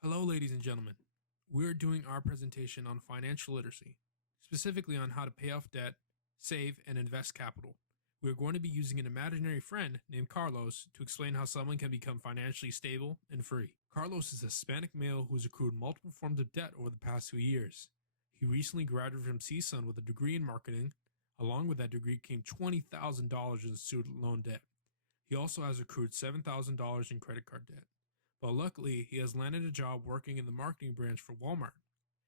Hello, ladies and gentlemen. We're doing our presentation on financial literacy, specifically on how to pay off debt, save, and invest capital. We're going to be using an imaginary friend named Carlos to explain how someone can become financially stable and free. Carlos is a Hispanic male who's accrued multiple forms of debt over the past 2 years. He recently graduated from CSUN with a degree in marketing. Along with that degree came $20,000 in student loan debt. He also has accrued $7,000 in credit card debt. But luckily, he has landed a job working in the marketing branch for Walmart.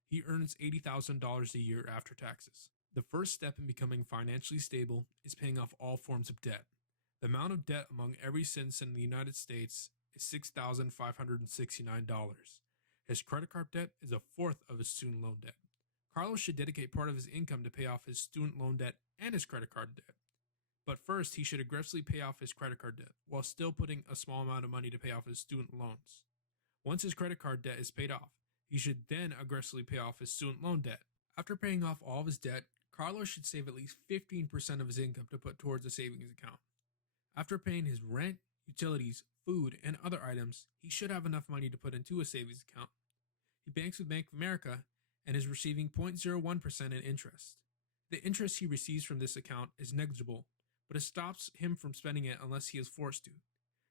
He earns $80,000 a year after taxes. The first step in becoming financially stable is paying off all forms of debt. The amount of debt among every citizen in the United States is $6,569. His credit card debt is a fourth of his student loan debt. Carlos should dedicate part of his income to pay off his student loan debt and his credit card debt. But first, he should aggressively pay off his credit card debt while still putting a small amount of money to pay off his student loans. Once his credit card debt is paid off, he should then aggressively pay off his student loan debt. After paying off all of his debt, Carlos should save at least 15% of his income to put towards a savings account. After paying his rent, utilities, food, and other items, he should have enough money to put into a savings account. He banks with Bank of America and is receiving 0.01% in interest. The interest he receives from this account is negligible, but it stops him from spending it unless he is forced to.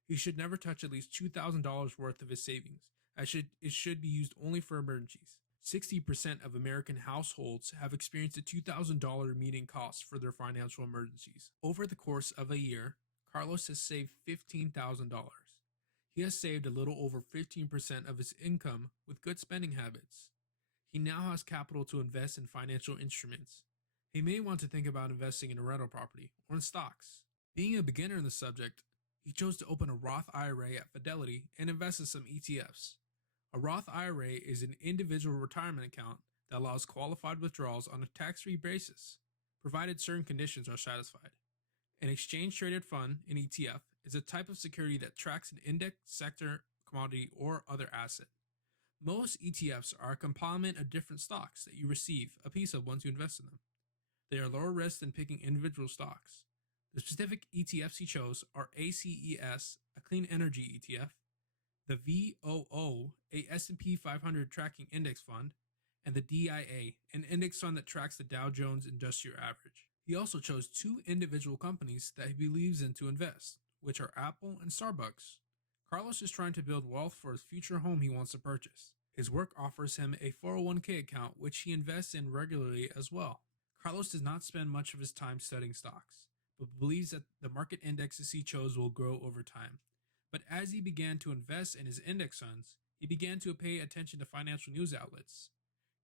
He should never touch at least $2,000 worth of his savings, as it should be used only for emergencies. 60% of American households have experienced a $2,000 median cost for their financial emergencies. Over the course of a year, Carlos has saved $15,000. He has saved a little over 15% of his income with good spending habits. He now has capital to invest in financial instruments. He may want to think about investing in a rental property or in stocks. Being a beginner in the subject, he chose to open a Roth IRA at Fidelity and invest in some ETFs. A Roth IRA is an individual retirement account that allows qualified withdrawals on a tax-free basis, provided certain conditions are satisfied. An exchange-traded fund, an ETF, is a type of security that tracks an index, sector, commodity, or other asset. Most ETFs are a complement of different stocks that you receive a piece of once you invest in them. They are lower risk than picking individual stocks. The specific ETFs he chose are ACES, a clean energy ETF, the VOO, a S&P 500 tracking index fund, and the DIA, an index fund that tracks the Dow Jones Industrial Average. He also chose two individual companies that he believes in to invest, which are Apple and Starbucks. Carlos is trying to build wealth for his future home he wants to purchase. His work offers him a 401k account which he invests in regularly as well. Carlos does not spend much of his time studying stocks, but believes that the market indexes he chose will grow over time. But as he began to invest in his index funds, he began to pay attention to financial news outlets.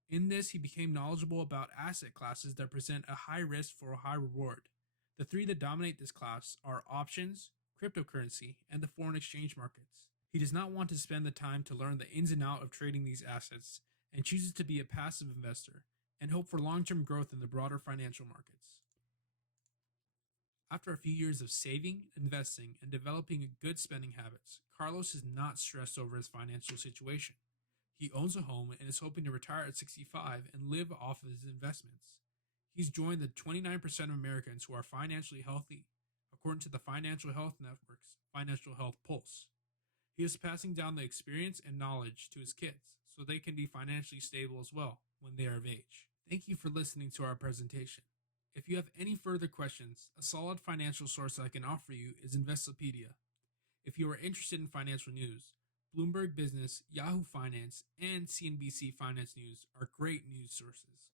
In this, he became knowledgeable about asset classes that present a high risk for a high reward. The three that dominate this class are options, cryptocurrency, and the foreign exchange markets. He does not want to spend the time to learn the ins and outs of trading these assets and chooses to be a passive investor and hope for long-term growth in the broader financial markets. After a few years of saving, investing, and developing good spending habits, Carlos is not stressed over his financial situation. He owns a home and is hoping to retire at 65 and live off of his investments. He's joined the 29% of Americans who are financially healthy, according to the Financial Health Network's Financial Health Pulse. He is passing down the experience and knowledge to his kids so they can be financially stable as well when they are of age. Thank you for listening to our presentation. If you have any further questions, a solid financial source I can offer you is Investopedia. If you are interested in financial news, Bloomberg Business, Yahoo Finance, and CNBC Finance News are great news sources.